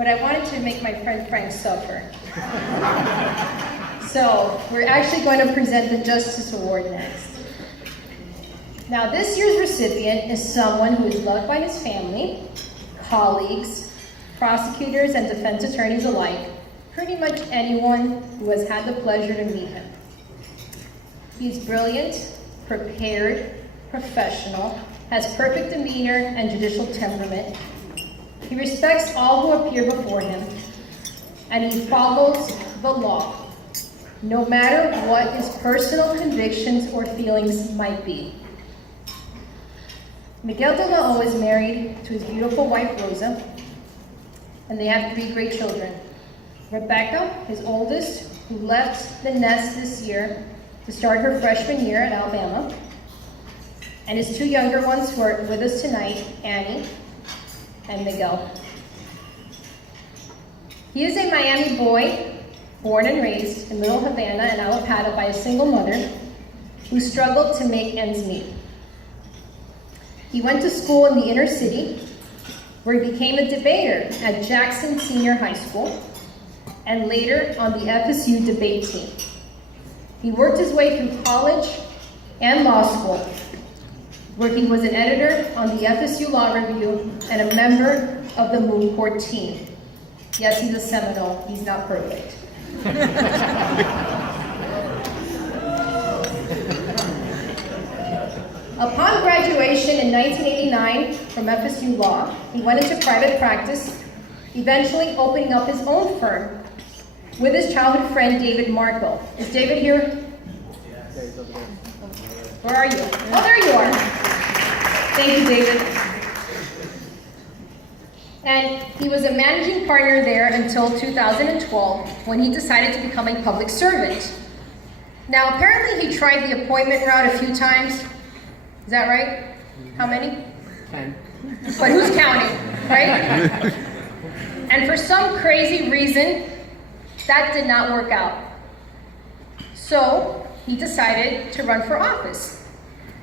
but I wanted to make my friend Frank suffer. So we're actually going to present the Justice Award next. Now, this year's recipient is someone who is loved by his family, colleagues, prosecutors, and defense attorneys alike, pretty much anyone who has had the pleasure to meet him. He's brilliant, prepared, professional, has perfect demeanor and judicial temperament. He respects all who appear before him, and he follows the law, no matter what his personal convictions or feelings might be. Miguel de la O is married to his beautiful wife, Rosa, and they have 3 great children. Rebecca, his oldest, who left the nest this year to start her freshman year at Alabama, and his 2 younger ones who are with us tonight, Annie and Miguel. He is a Miami boy, born and raised in Little Havana and Allapattah by a single mother who struggled to make ends meet. He went to school in the inner city, where he became a debater at Jackson Senior High School, and later on the FSU debate team. He worked his way through college and law school, where he was an editor on the FSU Law Review and a member of the moot court team. Yes, he's a Seminole, he's not perfect. Upon graduation in 1989 from FSU Law, he went into private practice, eventually opening up his own firm with his childhood friend, David Marco. Is David here? Yeah, he's over there. Where are you? Oh, there you are. Thank you, David. And he was a managing partner there until 2012, when he decided to become a public servant. Now, apparently he tried the appointment route a few times. Is that right? How many? 10. But who's counting, right? And for some crazy reason, that did not work out. So he decided to run for office,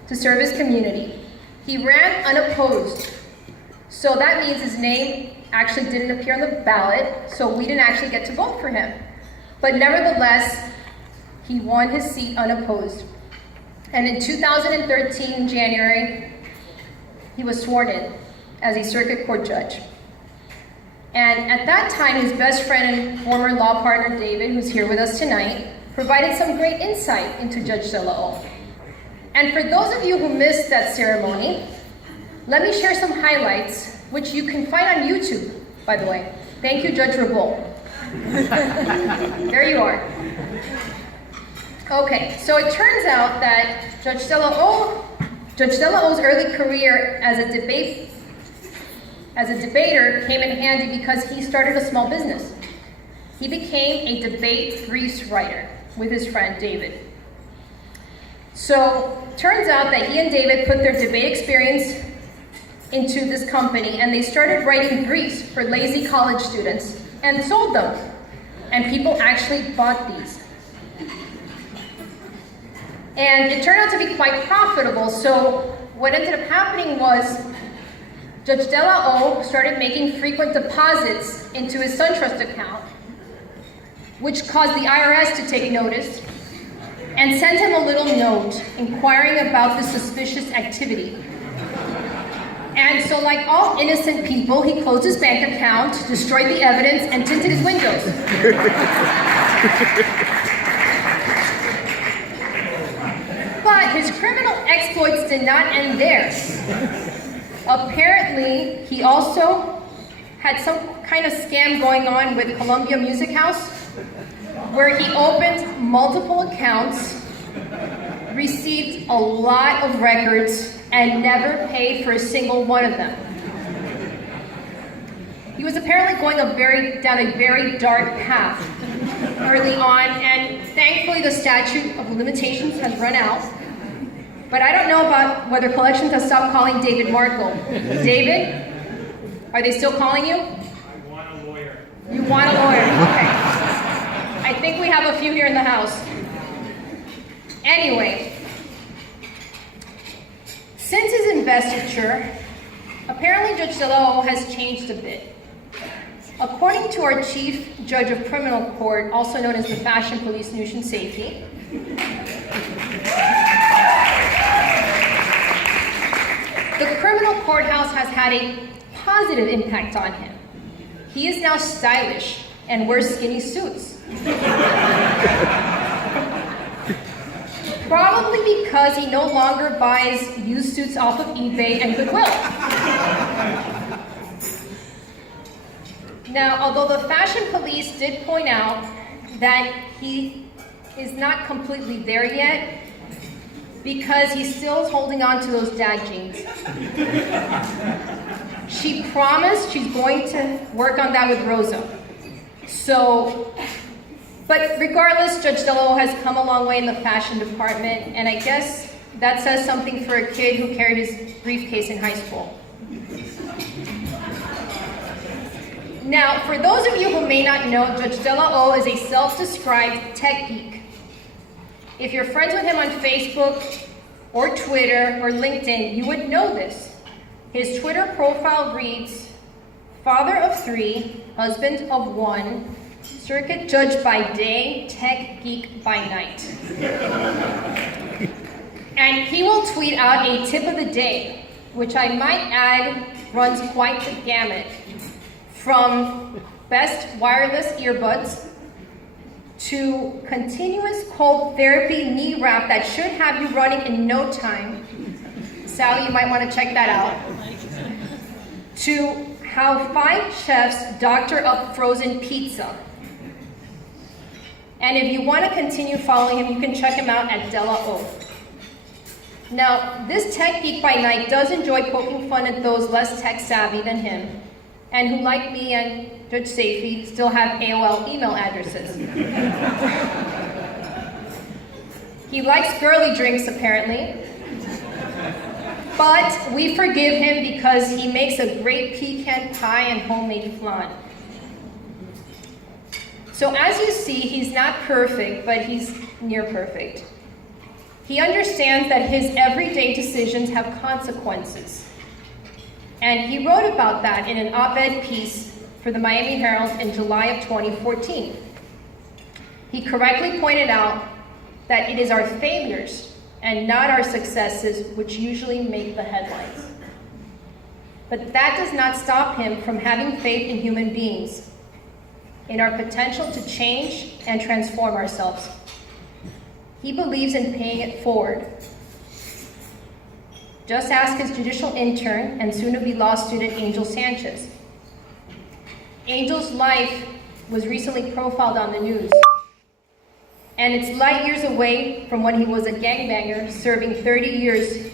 to serve his community. He ran unopposed. So that means his name actually didn't appear on the ballot, so we didn't actually get to vote for him. But nevertheless, he won his seat unopposed. And in 2013, January, he was sworn in as a circuit court judge. And at that time, his best friend and former law partner, David, who's here with us tonight, provided some great insight into Judge de la O. And for those of you who missed that ceremony, let me share some highlights, which you can find on YouTube, by the way. Thank you, Judge Rabol. There you are. Okay, so it turns out that Judge de la O's early career as a debater came in handy because he started a small business. He became a debate grease writer with his friend David. So, turns out that he and David put their debate experience into this company, and they started writing grease for lazy college students and sold them. And people actually bought these. And it turned out to be quite profitable, so what ended up happening was Judge de la O started making frequent deposits into his SunTrust account, which caused the IRS to take notice and sent him a little note inquiring about the suspicious activity. And so, like all innocent people, he closed his bank account, destroyed the evidence, and tinted his windows. But his criminal exploits did not end there. Apparently, he also had some kind of scam going on with Columbia Music House, where he opened multiple accounts, received a lot of records, and never paid for a single one of them. He was apparently going down a very dark path early on, and thankfully the statute of limitations has run out. But I don't know about whether collections has stopped calling David Marco. David, are they still calling you? I want a lawyer. You want a lawyer, okay. I think we have a few here in the house. Anyway, since his investiture, apparently Judge de la O has changed a bit. According to our chief judge of criminal court, also known as the Fashion Police Nution Safety, the criminal courthouse has had a positive impact on him. He is now stylish and wears skinny suits. Probably because he no longer buys used suits off of eBay and Goodwill. Now, although the fashion police did point out that he is not completely there yet, because he's still holding on to those dad jeans. She promised she's going to work on that with Rosa. So, but regardless, Judge Delo has come a long way in the fashion department, and I guess that says something for a kid who carried his briefcase in high school. Now, for those of you who may not know, Judge Delo is a self-described tech geek. If you're friends with him on Facebook or Twitter or LinkedIn, you would know this. His Twitter profile reads, father of 3, husband of 1, circuit judge by day, tech geek by night. And he will tweet out a tip of the day, which I might add runs quite the gamut, from best wireless earbuds to continuous cold therapy knee wrap that should have you running in no time. Sally, you might want to check that out. To how 5 chefs doctor up frozen pizza. And if you want to continue following him, you can check him out at Della O. Now, this tech geek by night does enjoy poking fun at those less tech savvy than him, and who, like me and Judge Safey, still have AOL email addresses. He likes girly drinks, apparently. But we forgive him because he makes a great pecan pie and homemade flan. So as you see, he's not perfect, but he's near perfect. He understands that his everyday decisions have consequences. And he wrote about that in an op-ed piece for the Miami Herald in July of 2014. He correctly pointed out that it is our failures and not our successes which usually make the headlines. But that does not stop him from having faith in human beings, in our potential to change and transform ourselves. He believes in paying it forward. Just ask his judicial intern and soon-to-be law student, Angel Sanchez. Angel's life was recently profiled on the news, and it's light years away from when he was a gangbanger serving 30 years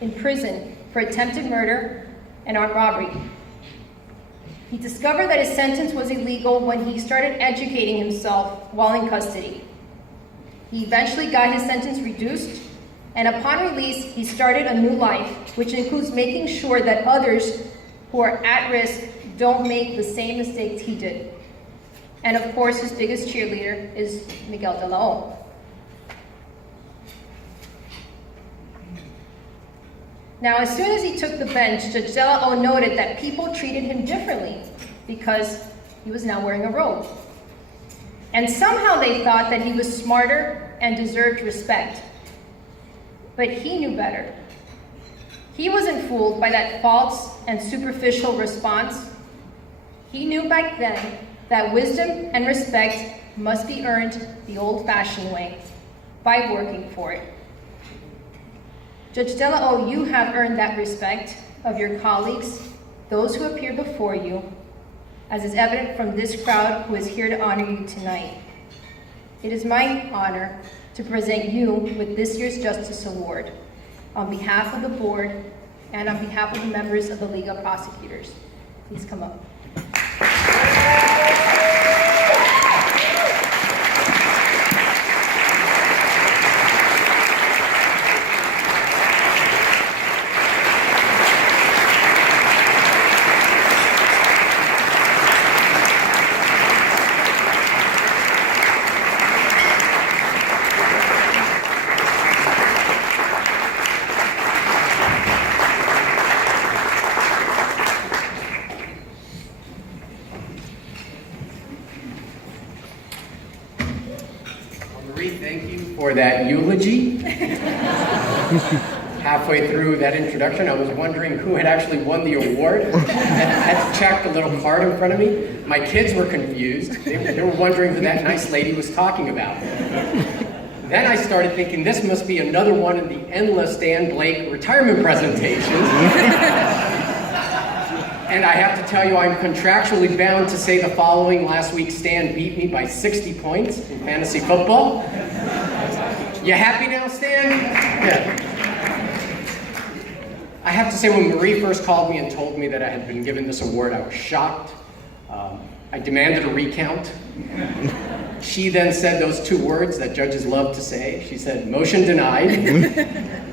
in prison for attempted murder and armed robbery. He discovered that his sentence was illegal when he started educating himself while in custody. He eventually got his sentence reduced, and upon release, he started a new life, which includes making sure that others who are at risk don't make the same mistakes he did. And of course, his biggest cheerleader is Miguel de la O. Now, as soon as he took the bench, Judge de la O noted that people treated him differently because he was now wearing a robe. And somehow they thought that he was smarter and deserved respect. But he knew better. He wasn't fooled by that false and superficial response. He knew back then that wisdom and respect must be earned the old-fashioned way, by working for it. Judge de la O, you have earned that respect of your colleagues, those who appear before you, as is evident from this crowd who is here to honor you tonight. It is my honor to present you with this year's Justice Award on behalf of the board and on behalf of the members of the League of Prosecutors. Please come up. Marie, thank you for that eulogy. Halfway through that introduction, I was wondering who had actually won the award. I had to check the little card in front of me. My kids were confused. They were wondering who that nice lady was talking about. Then I started thinking this must be another one of the endless Dan Blake retirement presentations. And I have to tell you, I'm contractually bound to say the following. Last week, Stan beat me by 60 points in fantasy football. You happy now, Stan? Yeah. I have to say, when Marie first called me and told me that I had been given this award, I was shocked. I demanded a recount. She then said those two words that judges love to say. She said, motion denied.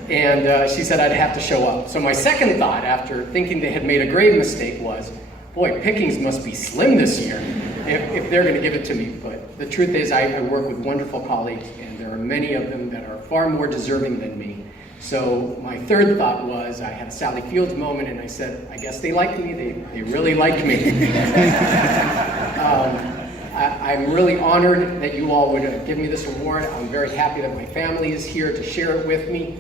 And she said I'd have to show up. So my second thought, after thinking they had made a grave mistake, was, boy, pickings must be slim this year if they're going to give it to me. But the truth is, I work with wonderful colleagues, and there are many of them that are far more deserving than me. So my third thought was, I had a Sally Fields moment, and I said, I guess they like me. They really like me. I'm really honored that you all would give me this award. I'm very happy that my family is here to share it with me.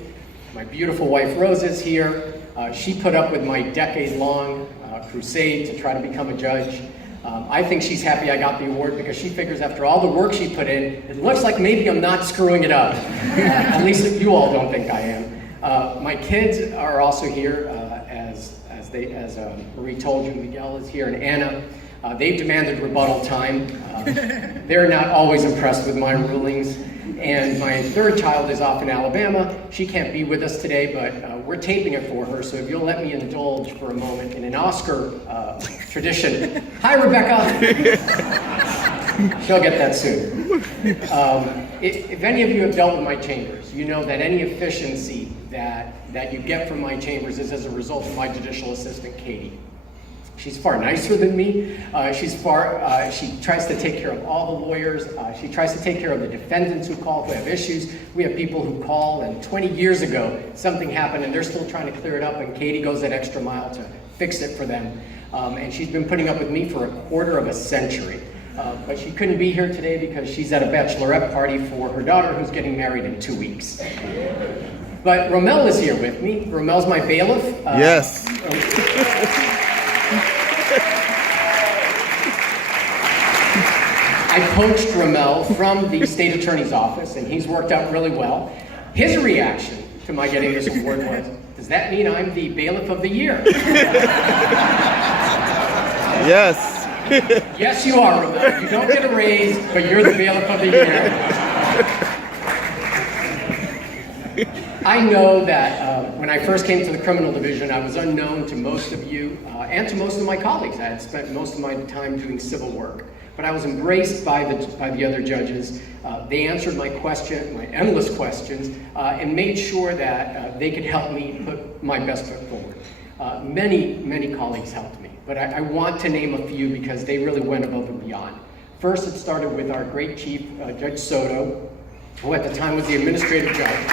My beautiful wife, Rose, is here. She put up with my decade-long crusade to try to become a judge. I think she's happy I got the award because she figures after all the work she put in, it looks like maybe I'm not screwing it up. At least you all don't think I am. My kids are also here, as Marie told you. Miguel is here, and Anna. They've demanded rebuttal time. They're not always impressed with my rulings. And my third child is off in Alabama. She can't be with us today, but we're taping it for her. So if you'll let me indulge for a moment in an Oscar tradition. Hi, Rebecca. She'll get that soon. If any of you have dealt with my chambers, you know that any efficiency that you get from my chambers is as a result of my judicial assistant, Katie. She's far nicer than me. She tries to take care of all the lawyers. She tries to take care of the defendants who call, who have issues. We have people who call, and 20 years ago, something happened, and they're still trying to clear it up, and Katie goes that extra mile to fix it for them. And she's been putting up with me for a quarter of a century. But she couldn't be here today because she's at a bachelorette party for her daughter who's getting married in 2 weeks. But Romel is here with me. Romel's my bailiff. Yes. I poached Romel from the state attorney's office, and he's worked out really well. His reaction to my getting this award was, does that mean I'm the bailiff of the year? Yes. Yes, you are, Romel. You don't get a raise, but you're the bailiff of the year. I know that when I first came to the criminal division, I was unknown to most of you and to most of my colleagues. I had spent most of my time doing civil work. But I was embraced by the other judges. They answered my endless questions, and made sure that they could help me put my best foot forward. Many colleagues helped me, but I want to name a few because they really went above and beyond. First, it started with our great chief, Judge Soto, who at the time was the administrative judge.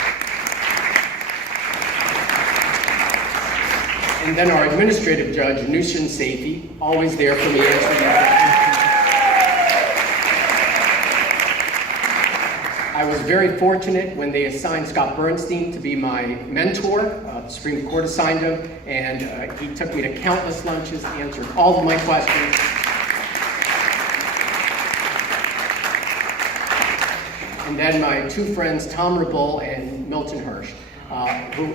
And then our administrative judge, Nushin Safi, always there for me answering my questions. I was very fortunate when they assigned Scott Bernstein to be my mentor. The Supreme Court assigned him, and he took me to countless lunches, answered all of my questions. And then my two friends, Tom Rabul and Milton Hirsch, who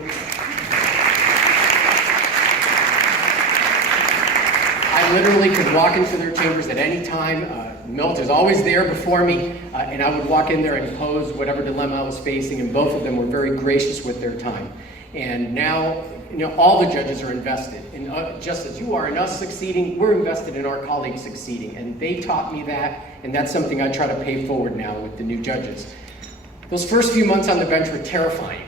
I literally could walk into their chambers at any time. Milt is always there before me, and I would walk in there and pose whatever dilemma I was facing, and both of them were very gracious with their time. And now, all the judges are invested in, just as you are in us succeeding, we're invested in our colleagues succeeding, and they taught me that, and that's something I try to pay forward now with the new judges. Those first few months on the bench were terrifying.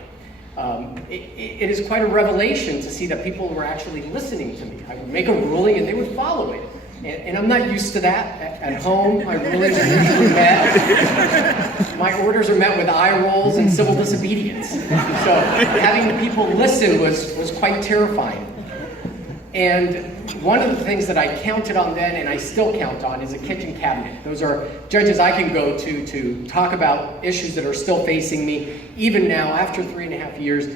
It is quite a revelation to see that people were actually listening to me. I would make a ruling and they would follow it. And I'm not used to that. At home, my rulings are usually met. My orders are met with eye rolls and civil disobedience. So having the people listen was quite terrifying. And one of the things that I counted on then, and I still count on, is a kitchen cabinet. Those are judges I can go to talk about issues that are still facing me. Even now, after 3.5 years,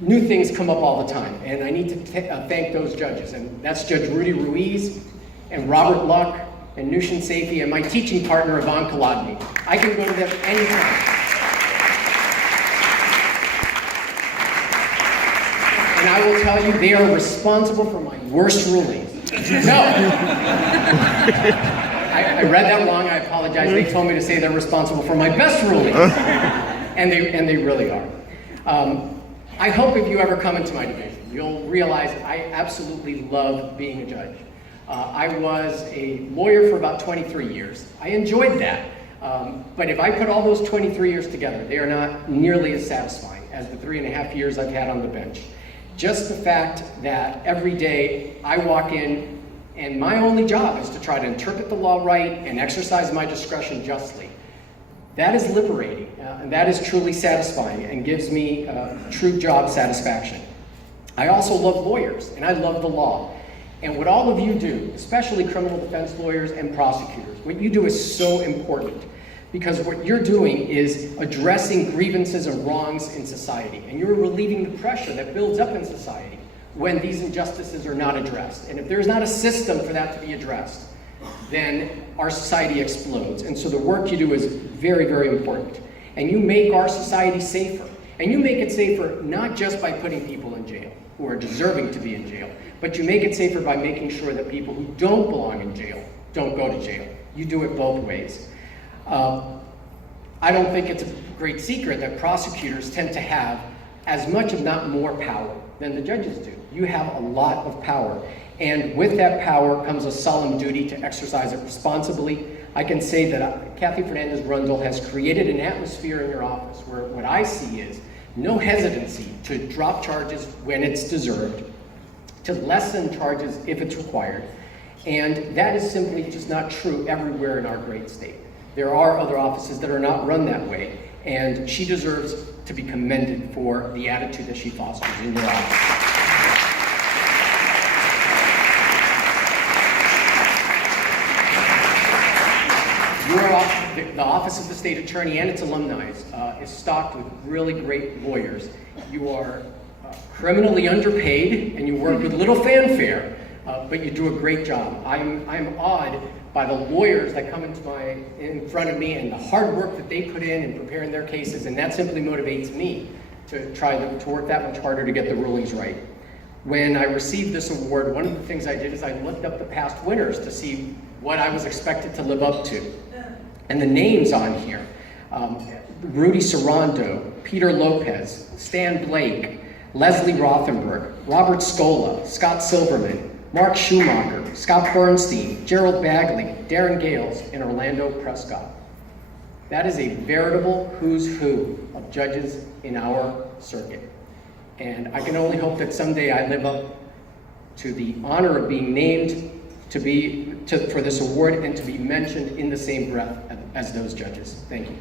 new things come up all the time, and I need to thank those judges. And that's Judge Rudy Ruiz, and Robert Luck, and Nushin Safi, and my teaching partner, Yvonne Kolodny. I can go to them anytime. And I will tell you, they are responsible for my worst rulings. No. I read that wrong, I apologize. They told me to say they're responsible for my best rulings. And they really are. I hope if you ever come into my division, you'll realize I absolutely love being a judge. I was a lawyer for about 23 years. I enjoyed that. But if I put all those 23 years together, they are not nearly as satisfying as the 3.5 years I've had on the bench. Just the fact that every day I walk in and my only job is to try to interpret the law right and exercise my discretion justly. That is liberating, and that is truly satisfying and gives me true job satisfaction. I also love lawyers, and I love the law. And what all of you do, especially criminal defense lawyers and prosecutors, what you do is so important, because what you're doing is addressing grievances and wrongs in society, and you're relieving the pressure that builds up in society when these injustices are not addressed. And if there's not a system for that to be addressed, then our society explodes. And so the work you do is very, very important. And you make our society safer. And you make it safer not just by putting people in jail who are deserving to be in jail, but you make it safer by making sure that people who don't belong in jail don't go to jail. You do it both ways. I don't think it's a great secret that prosecutors tend to have as much, if not more, power than the judges do. You have a lot of power. And with that power comes a solemn duty to exercise it responsibly. I can say that Kathy Fernandez-Rundle has created an atmosphere in your office where what I see is no hesitancy to drop charges when it's deserved, to lessen charges if it's required. And that is simply just not true everywhere in our great state. There are other offices that are not run that way, and she deserves to be commended for the attitude that she fosters in your office. The Office of the State Attorney and its alumni is stocked with really great lawyers. You are criminally underpaid and you work with little fanfare, but you do a great job. I'm awed by the lawyers that come in front of me and the hard work that they put in preparing their cases, and that simply motivates me to try to work that much harder to get the rulings right. When I received this award, one of the things I did is I looked up the past winners to see what I was expected to live up to. And the names on here, Rudy Sarando, Peter Lopez, Stan Blake, Leslie Rothenberg, Robert Scola, Scott Silverman, Mark Schumacher, Scott Bernstein, Gerald Bagley, Darren Gales, and Orlando Prescott. That is a veritable who's who of judges in our circuit. And I can only hope that someday I live up to the honor of being named for this award and to be mentioned in the same breath as those judges. Thank you.